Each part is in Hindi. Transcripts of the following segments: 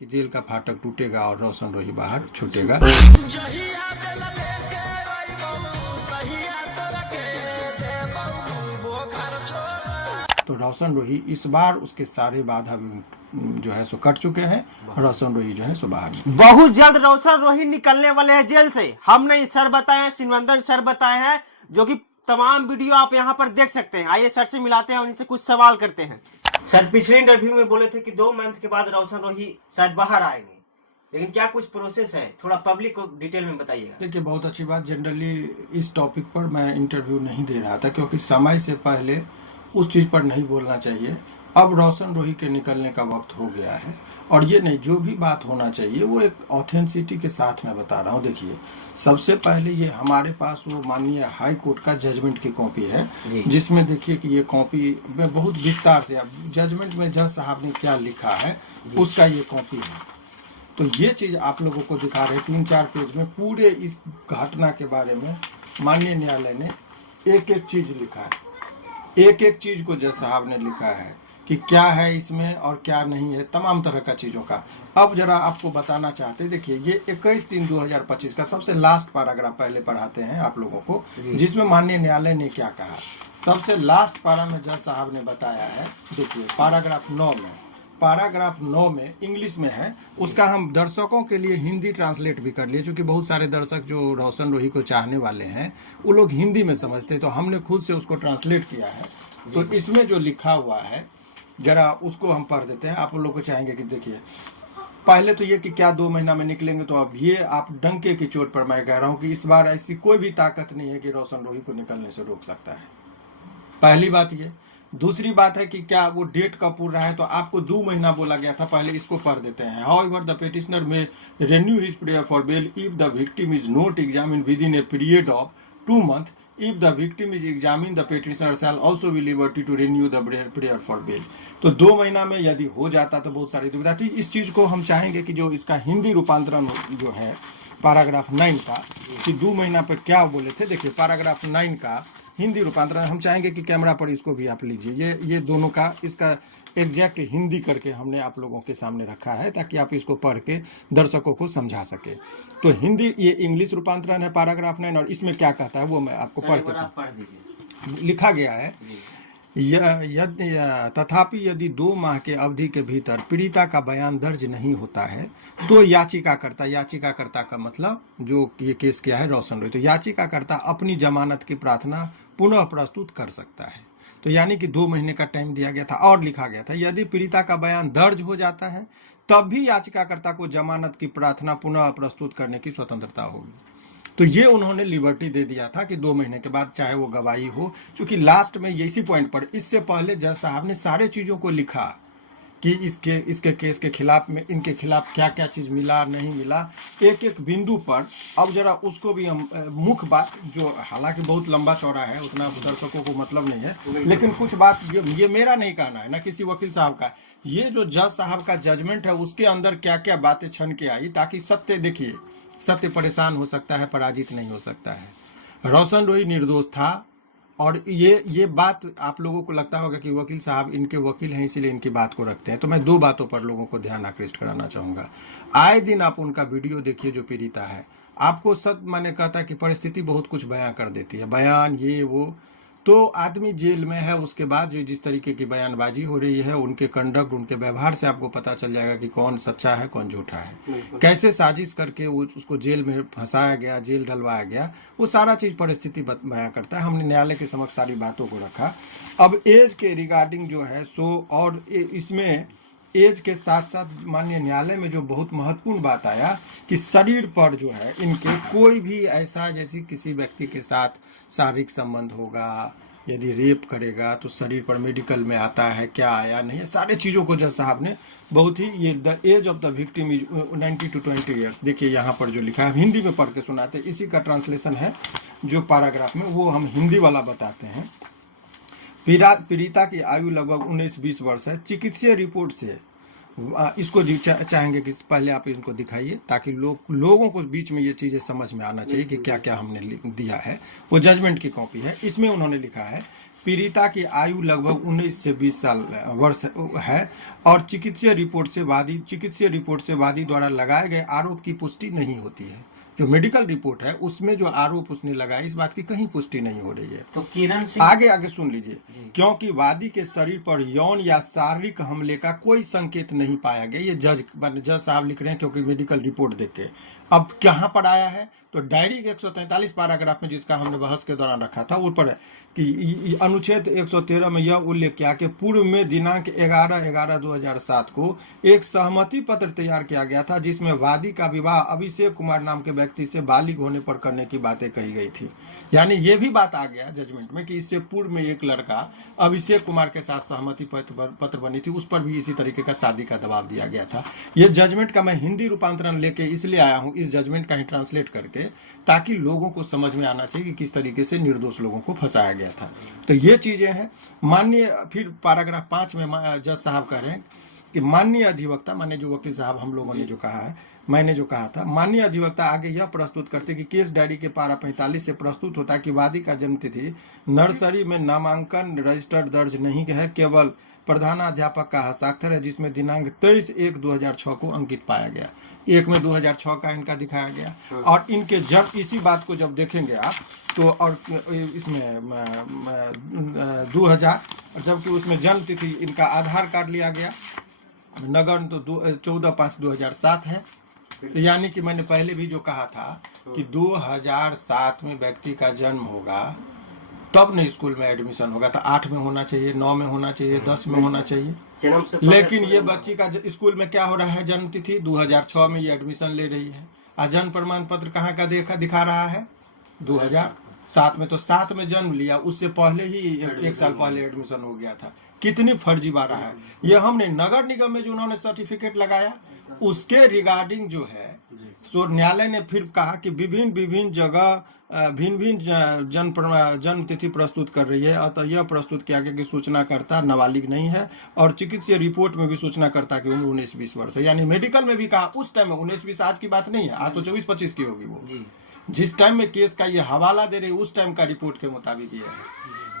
कि जेल का फाटक टूटेगा और रोशन रोही बाहर छूटेगा। तो रोशन रोही इस बार उसके सारे बाधा जो है सो कट चुके हैं। रोशन रोही जो है सो बाहर बहुत जल्द रोशन रोही निकलने वाले हैं जेल से। हमने सर बताए हैं, सिनवंदन सर बताए हैं, जो कि तमाम वीडियो आप यहाँ पर देख सकते हैं। आइए सर से मिलाते हैं और इनसे कुछ सवाल करते हैं। सर, पिछले इंटरव्यू में बोले थे कि 2 मंथ के बाद रोशन रोही शायद बाहर आएंगे, लेकिन क्या कुछ प्रोसेस है? थोड़ा पब्लिक को डिटेल में बताइएगा। देखिए, बहुत अच्छी बात। जनरली इस टॉपिक पर मैं इंटरव्यू नहीं दे रहा था क्योंकि समय से पहले उस चीज़ पर नहीं बोलना चाहिए। अब रोशन रोही के निकलने का वक्त हो गया है और ये नहीं, जो भी बात होना चाहिए वो एक ऑथेंटिसिटी के साथ मैं बता रहा हूँ। देखिए, सबसे पहले ये हमारे पास वो माननीय हाई कोर्ट का जजमेंट की कॉपी है, जिसमें देखिए कि ये कॉपी में बहुत विस्तार से जजमेंट में जज साहब ने क्या लिखा है उसका ये कॉपी है। तो ये चीज़ आप लोगों को दिखा रहे 3-4 पेज में पूरे इस घटना के बारे में माननीय न्यायालय ने एक एक चीज़ लिखा है। एक एक चीज़ को जज साहब ने लिखा है कि क्या है इसमें और क्या नहीं है, तमाम तरह का चीज़ों का। अब जरा आपको बताना चाहते हैं, देखिए ये 21/3/2025 का सबसे लास्ट पैराग्राफ पहले पढ़ाते हैं आप लोगों को, जिसमें माननीय न्यायालय ने क्या कहा। सबसे लास्ट पारा में जज साहब ने बताया है, देखिए पैराग्राफ 9 में इंग्लिश में है, उसका हम दर्शकों के लिए हिंदी ट्रांसलेट भी कर लिए, क्योंकि बहुत सारे दर्शक जो रोशन रोही को चाहने वाले हैं वो लोग हिंदी में समझते, तो हमने खुद से उसको ट्रांसलेट किया है। तो इसमें जो लिखा हुआ है जरा उसको हम पढ़ देते हैं। आप लोग को चाहेंगे कि देखिए, पहले तो ये कि क्या 2 महीना में निकलेंगे, तो अब ये आप डंके की चोट पर मैं कह रहा हूँ कि इस बार ऐसी कोई भी ताकत नहीं है कि रोशन रोही को निकलने से रोक सकता है। पहली बात ये। दूसरी बात है कि क्या वो डेट कब पूर्ण रहा है, तो आपको 2 महीना बोला गया था, पहले इसको पढ़ देते हैं। हाउएवर द पिटिशनर में renew his prayer for bail if the victim is not examined within a period of 2 months. If the victim is examined, the petitioner shall also be liberty to renew the prayer for bail. तो 2 महीना में यदि हो जाता तो बहुत सारी दुविधा थी। इस चीज को हम चाहेंगे कि जो इसका हिंदी रूपांतरण जो है पैराग्राफ 9 का, कि 2 महीना पर क्या बोले थे, देखिए पैराग्राफ 9 का हिंदी रूपांतरण हम चाहेंगे कि कैमरा पर इसको भी आप लीजिए। ये दोनों का इसका एग्जैक्ट हिंदी करके हमने आप लोगों के सामने रखा है ताकि आप इसको पढ़ के दर्शकों को समझा सके। तो हिंदी ये इंग्लिश रूपांतरण है पैराग्राफ 9, और इसमें क्या कहता है वो मैं आपको पढ़ के लिखा गया है। तथापि यदि 2 माह के अवधि के भीतर पीड़िता का बयान दर्ज नहीं होता है तो याचिकाकर्ता का मतलब जो ये केस किया है रोशन रोही, तो याचिकाकर्ता अपनी जमानत की प्रार्थना पुनः प्रस्तुत कर सकता है। तो यानी कि 2 महीने का टाइम दिया गया था और लिखा गया था यदि पीड़िता का बयान दर्ज हो जाता है तब भी याचिकाकर्ता को जमानत की प्रार्थना पुनः प्रस्तुत करने की स्वतंत्रता होगी। तो ये उन्होंने लिबर्टी दे दिया था कि 2 महीने के बाद चाहे वो गवाही हो, क्योंकि लास्ट में इसी पॉइंट पर, इससे पहले जज साहब ने सारे चीज़ों को लिखा कि इसके केस के खिलाफ में इनके खिलाफ क्या क्या चीज़ मिला नहीं मिला, एक एक बिंदु पर। अब जरा उसको भी हम मुख्य बात, जो हालांकि बहुत लंबा चौड़ा है, उतना दर्शकों को मतलब नहीं है, लेकिन कुछ बात ये मेरा नहीं कहना है ना किसी वकील साहब का, ये जो जज साहब का जजमेंट है उसके अंदर क्या क्या बातें छन के आई, ताकि सत्य, देखिए सत्य परेशान हो सकता है, पराजित नहीं हो सकता है। रोशन रोही निर्दोष था, और ये बात आप लोगों को लगता होगा कि वकील साहब इनके वकील हैं इसीलिए इनकी बात को रखते हैं, तो मैं 2 बातों पर लोगों को ध्यान आकृष्ट कराना चाहूँगा। आए दिन आप उनका वीडियो देखिए, जो पीड़िता है आपको मैंने कहता है कि परिस्थिति बहुत कुछ बयां कर देती है, बयान ये वो। तो आदमी जेल में है, उसके बाद जो जिस तरीके की बयानबाजी हो रही है, उनके कंडक्ट, उनके व्यवहार से आपको पता चल जाएगा कि कौन सच्चा है कौन झूठा है, कैसे साजिश करके उसको जेल में फंसाया गया, जेल डलवाया गया, वो सारा चीज़ परिस्थिति बयां करता है। हमने न्यायालय के समक्ष सारी बातों को रखा। अब एज के रिगार्डिंग जो है सो, और इसमें एज के साथ साथ माननीय न्यायालय में जो बहुत महत्वपूर्ण बात आया कि शरीर पर जो है इनके कोई भी ऐसा, जैसे किसी व्यक्ति के साथ शारीरिक संबंध होगा, यदि रेप करेगा तो शरीर पर मेडिकल में आता है क्या आया नहीं है, सारे चीज़ों को जज साहब ने बहुत ही, ये the age of the victim is 19 to 20 years, देखिए यहाँ पर जो लिखा है हिंदी में पढ़ के सुनाते हैं, इसी का ट्रांसलेशन है जो पैराग्राफ में, वो हम हिंदी वाला बताते हैं। पीड़िता की आयु लगभग 19-20 वर्ष है। चिकित्सीय रिपोर्ट से इसको चाहेंगे कि पहले आप इनको दिखाइए ताकि लोगों को बीच में ये चीज़ें समझ में आना चाहिए कि क्या क्या हमने दिया है। वो जजमेंट की कॉपी है, इसमें उन्होंने लिखा है पीड़िता की आयु लगभग 19 से 20 साल वर्ष है और चिकित्सीय रिपोर्ट से वादी द्वारा लगाए गए आरोप की पुष्टि नहीं होती है। जो मेडिकल रिपोर्ट है उसमें जो आरोप उसने लगाया इस बात की कहीं पुष्टि नहीं हो रही है। तो किरण सिंह आगे सुन लीजिए, क्योंकि वादी के शरीर पर यौन या शारीरिक हमले का कोई संकेत नहीं पाया गया। ये जज साहब लिख रहे हैं क्योंकि मेडिकल रिपोर्ट देख के। अब कहाँ पर आया है तो डायरी के 143 पैराग्राफ में जिसका हमने बहस के दौरान रखा था ऊपर है कि अनुच्छेद 113 में यह उल्लेख किया कि पूर्व में दिनांक 11/11/2007 को एक सहमति पत्र तैयार किया गया था जिसमें वादी का विवाह अभिषेक कुमार नाम के व्यक्ति से बालिग होने पर करने की बातें कही गई थी। यानी ये भी बात आ गया जजमेंट में कि इससे पूर्व में एक लड़का अभिषेक कुमार के साथ सहमति पत्र बनी थी, उस पर भी इसी तरीके का शादी का दबाव दिया गया था। ये जजमेंट का मैं हिंदी रूपांतरण लेके इसलिए आया हूँ इस जजमेंट का ही ट्रांसलेट करके, ताकि लोगों को समझ में आना चाहिए कि किस तरीके से निर्दोष लोगों को फंसाया गया था। तो ये चीजें हैं। माननीय फिर पैराग्राफ 5 में जज साहब कह रहे हैं कि माननीय अधिवक्ता, माने जो वकील साहब हम लोगों ने जो कहा है, मैंने जो कहा था, माननीय अधिवक्ता आगे यह प्रस्तुत करते कि केस डायरी के पारा 45 से प्रस्तुत होता है कि वादी का जन्म तिथि नर्सरी में नामांकन रजिस्टर्ड दर्ज नहीं है, केवल प्रधानाध्यापक का हस्ताक्षर है जिसमें दिनांक 23/1/2006 को अंकित पाया गया। एक में 2006 का इनका दिखाया गया और इनके जब इसी बात को जब देखेंगे आप तो और इसमें 2000 जबकि उसमें जन्म तिथि इनका आधार कार्ड लिया गया नगर तो 14/5/2007 है। तो यानी कि मैंने पहले भी जो कहा था कि 2007 में व्यक्ति का जन्म होगा तब नहीं स्कूल में एडमिशन होगा। तो 8 में होना चाहिए, 9 में होना चाहिए, 10 में होना चाहिए। लेकिन ये बच्ची का स्कूल में क्या हो रहा है, जन्म तिथि 2006 में ये एडमिशन ले रही है और जन्म प्रमाण पत्र कहाँ का दिखा रहा है 2007 में। तो 7 में जन्म लिया, उससे पहले ही 1 साल पहले एडमिशन हो गया था। कितनी फर्जीवाड़ा है ये। हमने नगर निगम में जो उन्होंने सर्टिफिकेट लगाया उसके रिगार्डिंग जो है सो न्यायालय ने फिर कहा कि विभिन्न जगह भिन्न जन्म तिथि प्रस्तुत कर रही है। अतः यह प्रस्तुत किया गया कि सूचनाकर्ता नाबालिग नहीं है और चिकित्सीय रिपोर्ट में भी सूचनाकर्ता की उम्र 19-20 वर्ष है। यानी मेडिकल में भी कहा उस टाइम में 19-20 आज की बात नहीं है, आज तो 24-25 की होगी वो जिस टाइम में केस का ये हवाला दे रही उस टाइम का रिपोर्ट के मुताबिक ये है।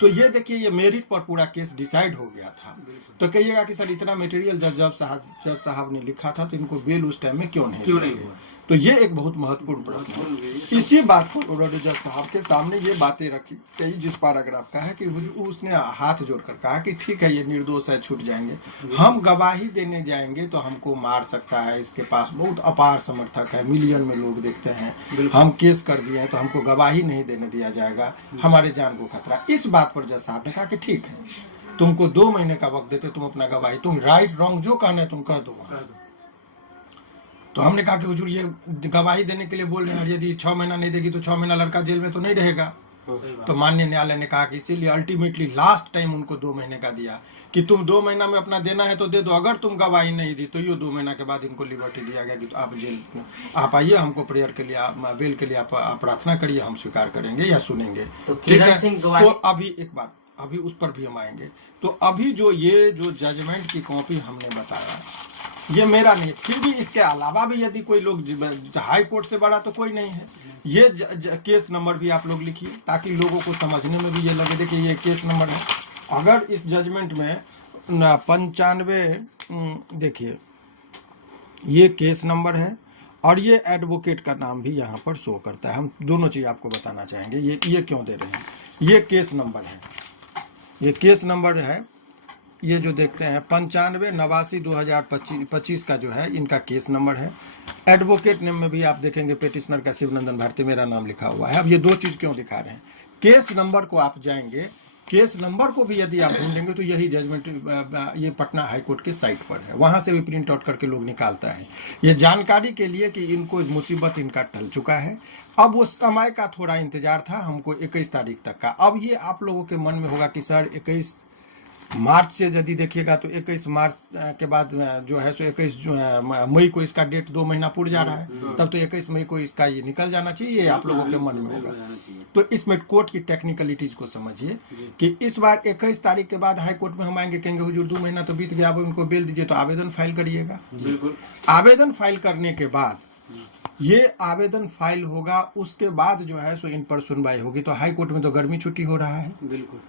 तो ये देखिए ये मेरिट पर पूरा केस डिसाइड हो गया था। तो कहिएगा कि सर इतना मटेरियल जज साहब ने लिखा था तो इनको बेल उस टाइम में क्यों नहीं हुआ? तो ये एक बहुत महत्वपूर्ण प्रश्न है। इसी बात को उन्होंने जज साहब के सामने ये बातें रखी कई जिस पैराग्राफ का है कि उसने हाथ जोड़कर कहा कि ठीक है ये निर्दोष है, छूट जाएंगे, हम गवाही देने जाएंगे तो हमको मार सकता है, इसके पास बहुत अपार समर्थक है, मिलियन में लोग देखते हैं, हम केस कर दिए हैं तो हमको गवाही नहीं देने दिया जाएगा, हमारे जान को खतरा। इस बात पर जज साहब ने कहा कि ठीक है तुमको 2 महीने का वक्त देते, तुम अपना गवाही, तुम राइट रॉन्ग जो कहना है तुम कह दो। तो हमने कहा कि हुजूर ये गवाही देने के लिए बोल रहे हैं, यदि 6 महीना नहीं देगी तो 6 महीना लड़का जेल में तो नहीं रहेगा। तो माननीय न्यायालय ने कहा कि इसीलिए अल्टीमेटली लास्ट टाइम उनको 2 महीने का दिया कि तुम 2 महीना में अपना देना है तो दे दो, अगर तुम गवाही नहीं दी तो ये 2 महीना के बाद इनको लिबर्टी दिया गया कि तो आप जेल आप आइए, हमको प्रेयर के लिए बेल के लिए आप प्रार्थना करिए, हम स्वीकार करेंगे या सुनेंगे। ठीक है, तो अभी एक बात अभी उस पर भी हम आएंगे। तो अभी जो जजमेंट की कॉपी हमने बताया ये मेरा नहीं, फिर भी इसके अलावा भी यदि कोई लोग हाई कोर्ट से बड़ा तो कोई नहीं है। ये केस नंबर भी आप लोग लिखिए ताकि लोगों को समझने में भी ये लगे। देखिए ये केस नंबर है, अगर इस जजमेंट में 95 देखिए ये केस नंबर है और ये एडवोकेट का नाम भी यहाँ पर शो करता है। हम दोनों चीज आपको बताना चाहेंगे ये क्यों दे रहे हैं। ये केस नंबर है, ये केस नंबर है, ये जो देखते हैं 95-89-2025 का जो है इनका केस नंबर है। एडवोकेट नेम में भी आप देखेंगे पेटिशनर का शिवनंदन भारती मेरा नाम लिखा हुआ है। अब ये 2 चीज क्यों दिखा रहे हैं, केस नंबर को आप जाएंगे, केस नंबर को भी यदि आप ढूंढ लेंगे तो यही जजमेंट ये पटना हाई कोर्ट के साइट पर है, वहां से भी प्रिंट आउट करके लोग निकालता है। ये जानकारी के लिए कि इनको मुसीबत इनका टल चुका है, अब वो समय का थोड़ा इंतजार था हमको 21 तारीख तक का। अब ये आप लोगों के मन में होगा कि सर 21 मार्च से यदि देखिएगा तो 21 मार्च के बाद जो है सो 21 मई को इसका डेट 2 महीना पूरा जा रहा है, तब तो 21 मई को इसका ये निकल जाना चाहिए, ये आप लोगों के मन में होगा। तो इसमें कोर्ट की टेक्निकलिटीज को समझिए कि इस बार 21 तारीख के बाद हाई कोर्ट में हम आएंगे, कहेंगे हुजूर 2 महीना तो बीत गया, अब उनको बेल दीजिए, तो आवेदन फाइल करिएगा। बिल्कुल, आवेदन फाइल करने के बाद ये आवेदन फाइल होगा, उसके बाद जो है सो इन पर सुनवाई होगी। तो हाई कोर्ट में तो गर्मी छुट्टी हो रहा है, बिल्कुल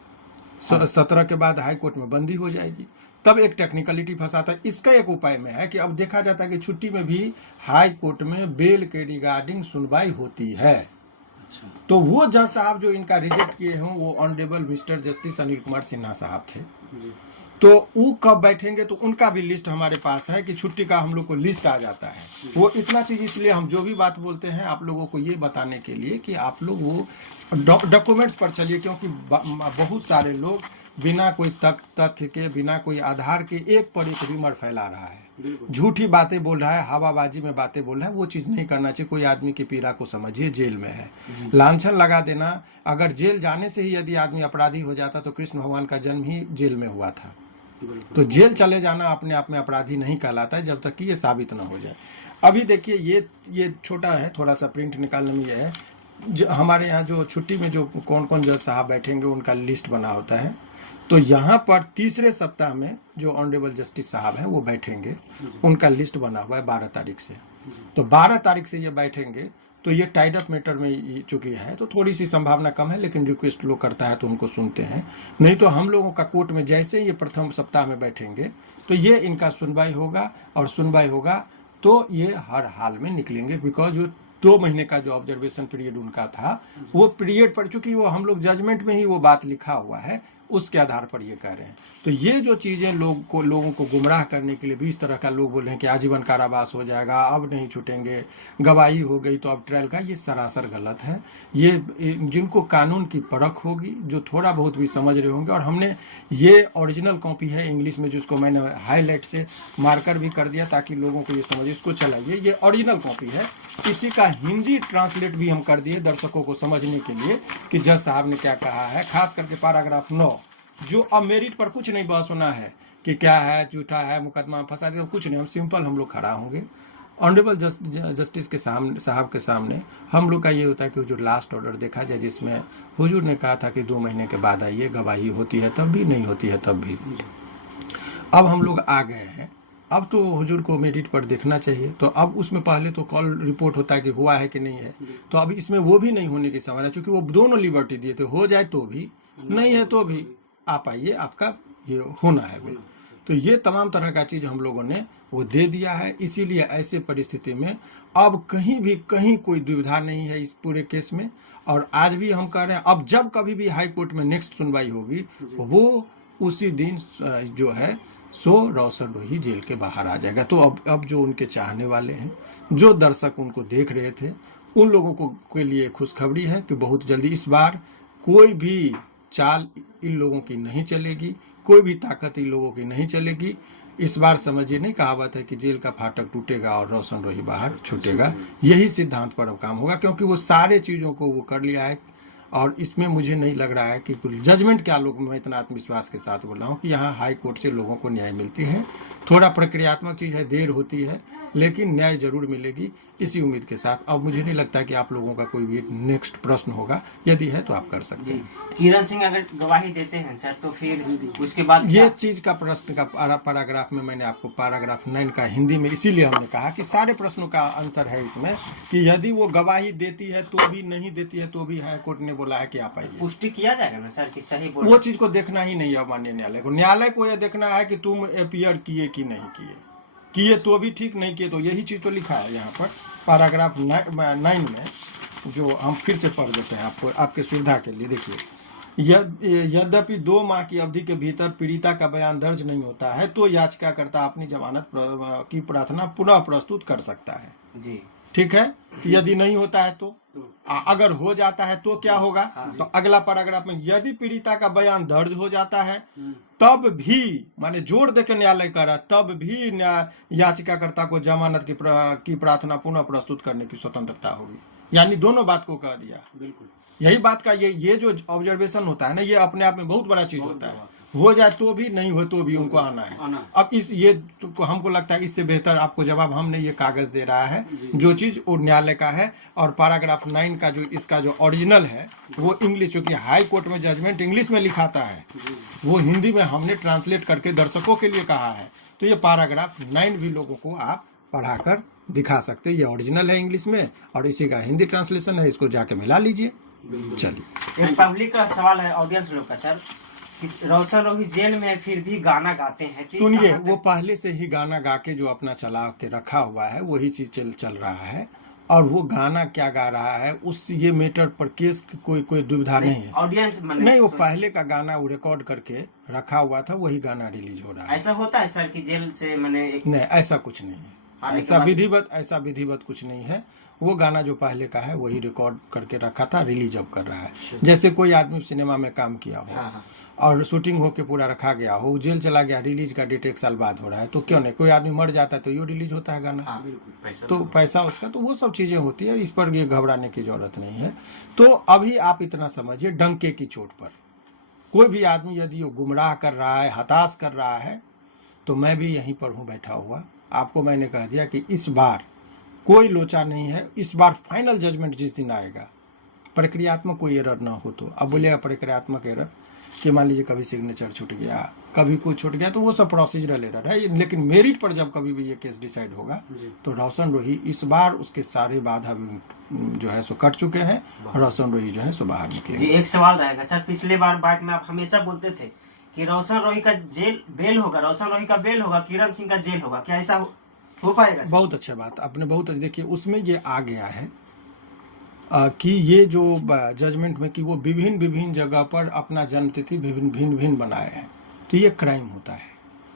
17 के बाद हाई कोर्ट में बंदी हो जाएगी, तब एक टेक्निकलिटी फंसाता है। इसका एक उपाय में है कि अब देखा जाता है कि छुट्टी में भी हाई कोर्ट में बेल के रिगार्डिंग सुनवाई होती है। तो वो जज साहब जो इनका रिजेक्ट किए हों वो honourable mister justice Anil Kumar Sinha साहब थे। तो वो कब बैठेंगे, तो उनका भी लिस्ट हमारे पास है कि छुट्टी का हम लोग को लिस्ट आ जाता है। वो इतना चीज इसलिए हम जो भी बात बोलते हैं आप लोगों को ये बताने के लिए कि आप लोग वो डॉक्यूमेंट्स पर चलिए, क्योंकि बहुत सारे लोग बिना कोई तथ्य के, बिना कोई आधार के एक पर एक रिमर फैला रहा है, झूठी बातें बोल रहा है, हवाबाजी में बातें बोल रहा है। वो चीज नहीं करना चाहिए। कोई आदमी की पीड़ा को समझिए, जेल में है, लांछन लगा देना। अगर जेल जाने से ही यदि आदमी अपराधी हो जाता तो कृष्ण भगवान का जन्म ही जेल में हुआ था। तो जेल चले जाना अपने आप में अपराधी नहीं कहलाता है जब तक कि ये साबित ना हो जाए। अभी देखिए ये छोटा है, थोड़ा सा प्रिंट निकालने में ये है। हमारे यहाँ जो छुट्टी में जो कौन कौन जज साहब बैठेंगे उनका लिस्ट बना होता है। तो यहाँ पर तीसरे सप्ताह में जो ऑनरेबल जस्टिस साहब हैं वो बैठेंगे, उनका लिस्ट बना हुआ है 12 तारीख से। तो 12 तारीख से ये बैठेंगे। तो ये टाइड अप मैटर में चुकी है, तो थोड़ी सी संभावना कम है, लेकिन रिक्वेस्ट लोग करता है तो उनको सुनते हैं। नहीं तो हम लोगों का कोर्ट में जैसे ये प्रथम सप्ताह में बैठेंगे तो ये इनका सुनवाई होगा, और सुनवाई होगा तो ये हर हाल में निकलेंगे। बिकॉज वो 2 महीने का जो ऑब्जर्वेशन पीरियड उनका था वो पीरियड पर, चूंकि वो हम लोग जजमेंट में ही वो बात लिखा हुआ है उसके आधार पर ये कह रहे हैं। तो ये जो चीजें लोगों को गुमराह करने के लिए भी इस तरह का लोग बोल रहे हैं कि आजीवन कारावास हो जाएगा, अब नहीं छूटेंगे, गवाही हो गई तो अब ट्रायल का, ये सरासर गलत है। ये जिनको कानून की परख होगी, जो थोड़ा बहुत भी समझ रहे होंगे, और हमने ये ओरिजिनल कॉपी है इंग्लिश में जिसको मैंने हाईलाइट से मार्कर भी कर दिया ताकि लोगों को ये समझ, इसको चलाइए, ये ओरिजिनल कॉपी है। इसी का हिंदी ट्रांसलेट भी हम कर दिए दर्शकों को समझने के लिए कि जज साहब ने क्या कहा है, खास करके पैराग्राफ 9, जो अब मेरिट पर कुछ नहीं बहस होना है कि क्या है, झूठा है, मुकदमा फंसा दिया, कुछ नहीं, हम सिंपल हम लोग खड़ा होंगे ऑनरेबल जस्टिस के सामने, साहब के सामने। हम लोग का ये होता है कि जो लास्ट ऑर्डर देखा जाए जिसमें हुजूर ने कहा था कि 2 महीने के बाद आइए, गवाही होती है तब भी, नहीं होती है तब भी। अब हम लोग आ गए हैं, अब तो हुजूर को मेरिट पर देखना चाहिए। तो अब उसमें पहले तो कॉल रिपोर्ट होता है कि हुआ है कि नहीं है, तो अब इसमें वो भी नहीं होने की संभावना, क्योंकि वो दोनों लिबर्टी दिए थे, हो जाए तो भी, नहीं है तो भी आप आइए, आपका ये होना है भी। तो ये तमाम तरह का चीज हम लोगों ने वो दे दिया है। इसीलिए ऐसे परिस्थिति में अब कहीं कोई दुविधा नहीं है इस पूरे केस में। और आज भी हम कह रहे हैं, अब जब कभी भी हाई कोर्ट में नेक्स्ट सुनवाई होगी वो उसी दिन जो है सो रोशन रोही जेल के बाहर आ जाएगा। तो अब जो उनके चाहने वाले हैं, जो दर्शक उनको देख रहे थे, उन लोगों को के लिए खुशखबरी है कि बहुत जल्दी इस बार कोई भी चाल इन लोगों की नहीं चलेगी, कोई भी ताकत इन लोगों की नहीं चलेगी। इस बार समझिए, नहीं कहावत है कि जेल का फाटक टूटेगा और रोशन रोही बाहर छूटेगा, यही सिद्धांत पर अब काम होगा, क्योंकि वो सारे चीज़ों को वो कर लिया है। और इसमें मुझे नहीं लग रहा है कि जजमेंट क्या लोग, मैं इतना आत्मविश्वास के साथ बोल रहा हूँ कि यहाँ हाई कोर्ट से लोगों को न्याय मिलती है। थोड़ा प्रक्रियात्मक चीज़ है, देर होती है, लेकिन न्याय जरूर मिलेगी, इसी उम्मीद के साथ। अब मुझे नहीं लगता कि आप लोगों का कोई भी नेक्स्ट प्रश्न होगा, यदि है तो आप कर सकते हैं। किरण सिंह अगर गवाही देते हैं सर तो फिर उसके बाद ये चीज का प्रश्न का पैराग्राफ में मैंने आपको पैराग्राफ 9 का हिंदी में, इसीलिए हमने कहा कि सारे प्रश्नों का आंसर है इसमें कि यदि वो गवाही देती है तो भी, नहीं देती है तो भी, हाई कोर्ट ने बोला है कि आप आइए। पुष्टि किया जाएगा ना सर कि सही बोल, वो चीज को देखना ही नहीं है माननीय न्यायालय को। न्यायालय को यह देखना है कि तुम अपीयर किए कि नहीं किए तो भी ठीक, नहीं किए तो, यही चीज तो लिखा है यहाँ पर पैराग्राफ 9 में, जो हम फिर से पढ़ देते हैं आपको आपके सुविधा के लिए। देखिए, यद्यपि 2 माह की अवधि के भीतर पीड़िता का बयान दर्ज नहीं होता है तो याचिकाकर्ता अपनी जमानत की प्रार्थना पुनः प्रस्तुत कर सकता है जी। ठीक है, यदि नहीं होता है तो, अगर हो जाता है तो क्या होगा, तो अगला पैराग्राफ में यदि पीड़िता का बयान दर्ज हो जाता है तब भी, माने जोड़ देकर न्यायालय कह रहा, तब भी याचिकाकर्ता को जमानत की प्रार्थना पुनः प्रस्तुत करने की स्वतंत्रता होगी। यानी दोनों बात को कह दिया। बिल्कुल यही बात का ये जो ऑब्जर्वेशन होता है ना, ये अपने आप में बहुत बड़ा चीज होता है। हो जाए तो भी, नहीं हो तो भी उनको आना है। अब ये तो हमको लगता है इससे बेहतर आपको जवाब हमने ये कागज दे रहा है, जो चीज वो न्यायालय का है। और पैराग्राफ 9 का जो इसका जो ओरिजिनल है वो इंग्लिश, चूंकि हाई कोर्ट में जजमेंट इंग्लिश में लिखाता है, वो हिंदी में हमने ट्रांसलेट करके दर्शकों के लिए कहा है। तो ये पैराग्राफ 9 भी लोगों को आप पढ़ाकर दिखा सकते हैं। ये ओरिजिनल है इंग्लिश में और इसी का हिंदी ट्रांसलेशन है, इसको जाके मिला लीजिए। चलिए, पब्लिक का सवाल है, ऑडियंस लोग का सर, रोशन रोही जेल में फिर भी गाना गाते हैं, तो ये सुनिए, कहाँ वो तक- पहले से ही गाना गा के जो अपना चला के रखा हुआ है वही चीज चल रहा है। और वो गाना क्या गा रहा है उस ये मैटर पर केस की कोई दुविधा नहीं है। ऑडियंस नहीं, वो पहले का गाना वो रिकॉर्ड करके रखा हुआ था, वही गाना रिलीज हो रहा है। ऐसा होता है सर कि जेल से मैंने एक नहीं, ऐसा कुछ नहीं है। आने के ऐसा विधिवत कुछ नहीं है। वो गाना जो पहले का है वही रिकॉर्ड करके रखा था, रिलीज अब कर रहा है। जैसे कोई आदमी सिनेमा में काम किया हो हाँ, हाँ। और शूटिंग होके पूरा रखा गया हो, जेल चला गया, रिलीज का डेट 1 साल बाद हो रहा है, तो क्यों नहीं? कोई आदमी मर जाता है तो यो रिलीज होता है गाना। हाँ, बिल्कुल तो पैसा उसका, तो वो सब चीजें होती है, इस पर ये घबराने की जरूरत नहीं है। तो अभी आप इतना समझिए, डंके की चोट पर कोई भी आदमी यदि वो गुमराह कर रहा है, हताश कर रहा है, तो मैं भी यहीं पर हूँ बैठा हुआ। आपको मैंने कह दिया कि इस बार कोई लोचा नहीं है। इस बार फाइनल जजमेंट जिस दिन आएगा, प्रक्रियात्मक कोई एरर ना हो, तो अब बोलिएगा प्रक्रियात्मक एरर कि मान लीजिए कभी सिग्नेचर छूट गया, कभी कुछ छूट गया, तो वो सब प्रोसीजरल एरर है। लेकिन मेरिट पर जब कभी भी ये केस डिसाइड होगा तो रोशन रोही इस बार उसके सारे बाधा जो है सो कट चुके हैं। रोशन रोही जो है सो बाहर निकले। जी, एक सवाल रहेगा सर, पिछले बार बात में आप हमेशा बोलते थे कि रोशन रोही का बेल होगा, रोशन रोही का बेल होगा, किरण सिंह का जेल होगा, क्या ऐसा हो पाएगा सर? बहुत अच्छा बात आपने, बहुत देखिए उसमें ये आ गया है कि ये जो जजमेंट में कि वो विभिन्न जगह पर अपना जन्मतिथि भिन्न बनाए हैं, तो ये क्राइम होता है।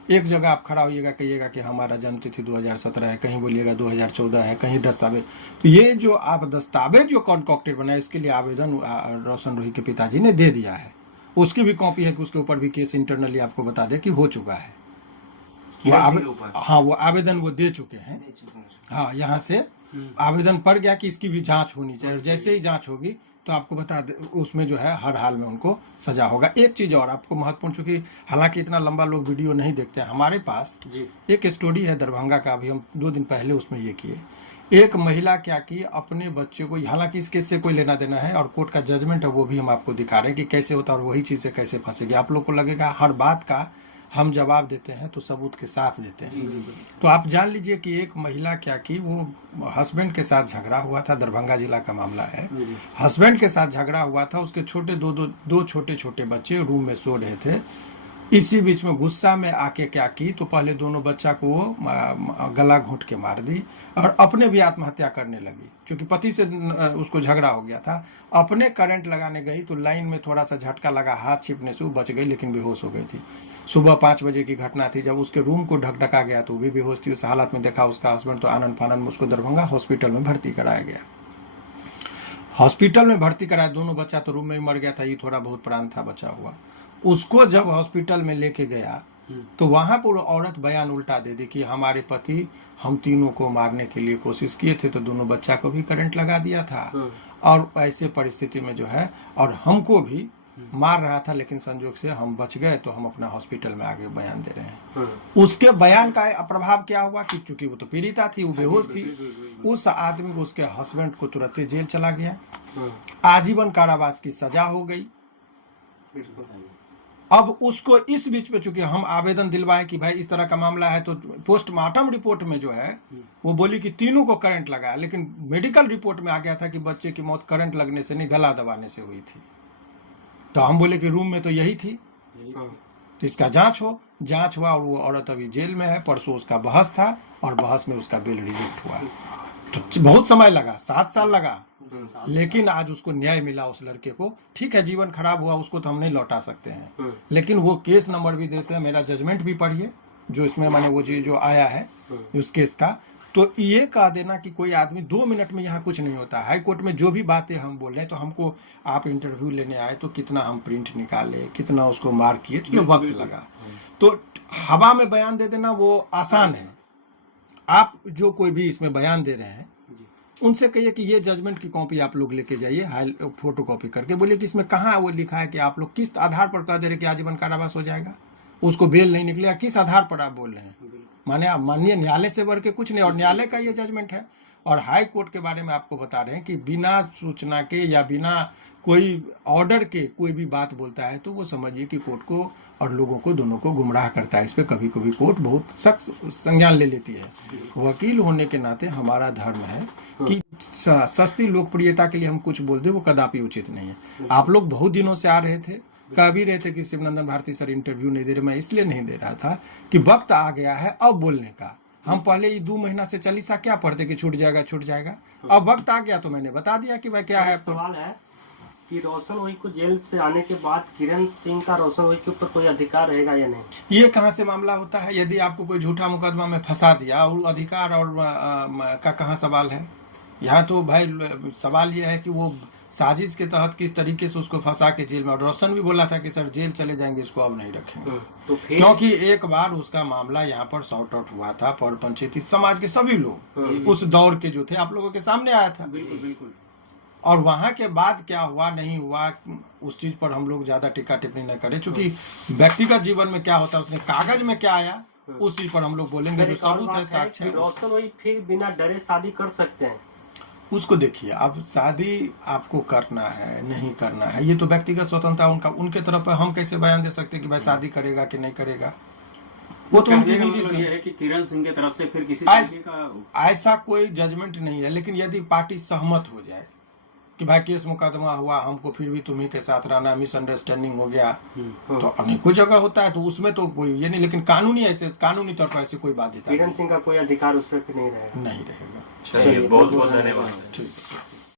एक जगह आप खड़ा होइएगा, कहिएगा कि हमारा जन्मतिथि 2017 है, कहीं बोलिएगा 2014 है, कहीं दस्तावेज। तो ये जो आप दस्तावेज जो कॉन्कॉक्टेड बनाए, इसके लिए आवेदन रोशन रोही के पिताजी ने दे दिया है। उसकी भी कॉपी है कि उसके ऊपर भी केस इंटरनली आपको बता दे कि हो चुका है। वो आवेदन वो दे चुके हैं। हाँ, यहाँ से आवेदन पड़ गया कि इसकी भी जांच होनी चाहिए, और जैसे ही जांच होगी तो आपको बता दे, उसमें जो है हर हाल में उनको सजा होगा। एक चीज और आपको महत्वपूर्ण, चूंकि हालांकि इतना लंबा लोग वीडियो नहीं देखते हैं, हमारे पास एक स्टोरी है दरभंगा का, अभी हम 2 दिन पहले उसमें ये किए। एक महिला क्या की, अपने बच्चे को, हालांकि इस केस से कोई लेना देना है और कोर्ट का जजमेंट है वो भी हम आपको दिखा रहे हैं कि कैसे होता है और वही चीज से कैसे फंसेगी। आप लोग को लगेगा हर बात का हम जवाब देते हैं तो सबूत के साथ देते हैं। तो आप जान लीजिए कि एक महिला क्या की, वो हस्बैंड के साथ झगड़ा हुआ था, दरभंगा जिला का मामला है। हस्बैंड के साथ झगड़ा हुआ था, उसके छोटे दो छोटे बच्चे रूम में सो रहे थे। इसी बीच में गुस्सा में आके क्या की, तो पहले दोनों बच्चा को गला घोंट के मार दी और अपने भी आत्महत्या करने लगी, क्योंकि पति से उसको झगड़ा हो गया था। अपने करंट लगाने गई तो लाइन में थोड़ा सा झटका लगा, हाथ छिपने से वो बच गई, लेकिन बेहोश हो गई थी। सुबह 5 बजे की घटना थी। जब उसके रूम को ढकढका गया तो वो भी बेहोश थी। उस हालत में देखा उसका हस्बैंड, तो आनंद फानंद में उसको दरभंगा हॉस्पिटल में भर्ती कराया गया। हॉस्पिटल में भर्ती कराया, दोनों बच्चा तो रूम में ही मर गया था, ये थोड़ा बहुत प्राण था बचा हुआ। उसको जब हॉस्पिटल में लेके गया तो वहां पर औरत बयान उल्टा दे दी कि हमारे पति हम तीनों को मारने के लिए कोशिश किए थे, तो दोनों बच्चा को भी करंट लगा दिया था और ऐसे परिस्थिति में जो है, और हमको भी मार रहा था, लेकिन संजोग से हम बच गए, तो हम अपना हॉस्पिटल में आगे बयान दे रहे हैं। उसके बयान का प्रभाव क्या हुआ कि चूंकि वो तो पीड़िता थी, वो बेहोश थी, उस आदमी को, उसके हस्बैंड को तुरंत जेल चला गया, आजीवन कारावास की सजा हो गई। अब उसको इस बीच में चूंकि हम आवेदन दिलवाए कि भाई इस तरह का मामला है, तो पोस्टमार्टम रिपोर्ट में जो है वो बोली कि तीनों को करंट लगा, लेकिन मेडिकल रिपोर्ट में आ गया था कि बच्चे की मौत करंट लगने से नहीं, गला दबाने से हुई थी। तो हम बोले कि रूम में तो यही थी, तो इसका जांच हुआ और वो औरत अभी जेल में है। परसों उसका बहस था और बहस में उसका बेल रिजेक्ट हुआ। तो बहुत समय लगा, 7 साल लगा, लेकिन आज उसको न्याय मिला उस लड़के को। ठीक है, जीवन खराब हुआ, उसको तो हम नहीं लौटा सकते हैं, लेकिन वो केस नंबर भी देते हैं। मेरा जजमेंट भी पढ़िए जो इसमें मैंने वो चीज जो आया है उस केस का। तो ये कह देना कि कोई आदमी 2 मिनट में यहाँ कुछ नहीं होता। हाई कोर्ट में जो भी बातें हम बोल रहे हैं, तो हमको आप इंटरव्यू लेने आए तो कितना हम प्रिंट निकाले, कितना उसको मार्क किए, तो ये वक्त लगा। तो हवा में बयान दे देना वो आसान है। आप जो कोई भी इसमें बयान दे रहे हैं उनसे कहिए कि ये जजमेंट की कॉपी आप लोग लेके जाइए, फोटो कॉपी करके बोलिए कि इसमें कहाँ वो लिखा है कि आप लोग किस आधार पर कह दे रहे कि आजीवन कारावास हो जाएगा, उसको बेल नहीं निकलेगा, किस आधार पर आप बोल रहे हैं। माने आप माननीय न्यायालय से बढ़ के कुछ नहीं, और न्यायालय का ये जजमेंट है। और हाई कोर्ट के बारे में आपको बता रहे हैं कि बिना सूचना के या बिना कोई ऑर्डर के कोई भी बात बोलता है तो वो समझिए कि कोर्ट को और लोगों को दोनों को गुमराह करता है। इस पर कभी कभी कोर्ट बहुत सख्त संज्ञान ले लेती है। वकील होने के नाते हमारा धर्म है कि सस्ती लोकप्रियता के लिए हम कुछ बोल दे, वो कदापि उचित नहीं है। आप लोग बहुत दिनों से आ रहे थे, कह भी रहे थे कि शिवनंदन भारती सर इंटरव्यू नहीं दे रहे। मैं इसलिए नहीं दे रहा था कि वक्त आ गया है अब बोलने का। हम पहले ही 2 महीना से चालीसा क्या पढ़ते कि छूट जाएगा। अब वक्त आ गया तो मैंने बता दिया कि भाई क्या है। सवाल है कि रोशन वही को जेल से आने के बाद किरण सिंह का रोशन वही के ऊपर कोई अधिकार रहेगा या नहीं? ये कहाँ से मामला होता है? यदि आपको कोई झूठा मुकदमा में फंसा दिया और अधिकार और का कहाँ सवाल है? यहाँ तो भाई सवाल ये है कि वो साजिश के तहत किस तरीके से उसको फंसा के जेल में, और रोशन भी बोला था कि सर जेल चले जाएंगे, इसको अब नहीं रखेंगे। तो फिर क्योंकि एक बार उसका मामला यहाँ पर सॉर्ट आउट हुआ था, पर पंचायती समाज के सभी लोग उस दौर के जो थे आप लोगों के सामने आया था। बिल्कुल बिल्कुल। और वहां के बाद क्या हुआ नहीं हुआ उस चीज पर हम लोग ज्यादा टिक्का टिप्पणी न करें, क्योंकि व्यक्तिगत जीवन में क्या होता है उसने कागज में क्या आया उस चीज पर हम लोग बोलेंगे। जो सबूत है, साक्ष्य है, रोशन वही फिर बिना डरे शादी कर सकते हैं? उसको देखिए। अब शादी आपको करना है नहीं करना है, ये तो व्यक्तिगत स्वतंत्रता उनका, उनके तरफ हम कैसे बयान दे सकते कि भाई शादी करेगा कि नहीं करेगा, वो तो उनकी निजी ये है कि किरण सिंह की तरफ से फिर किसी ऐसा कोई जजमेंट नहीं है। लेकिन यदि पार्टी सहमत हो जाए कि भाई केस मुकदमा हुआ, हमको फिर भी तुम्ही के साथ रहना, मिसअंडरस्टैंडिंग हो गया, तो अनेकों जगह होता है, तो उसमें तो कोई ये नहीं। लेकिन कानूनी तौर पर ऐसे कोई बाध्यता किरण सिंह का कोई अधिकार उस पर नहीं रहेगा। नहीं रहेगा। बहुत बहुत धन्यवाद। ठीक।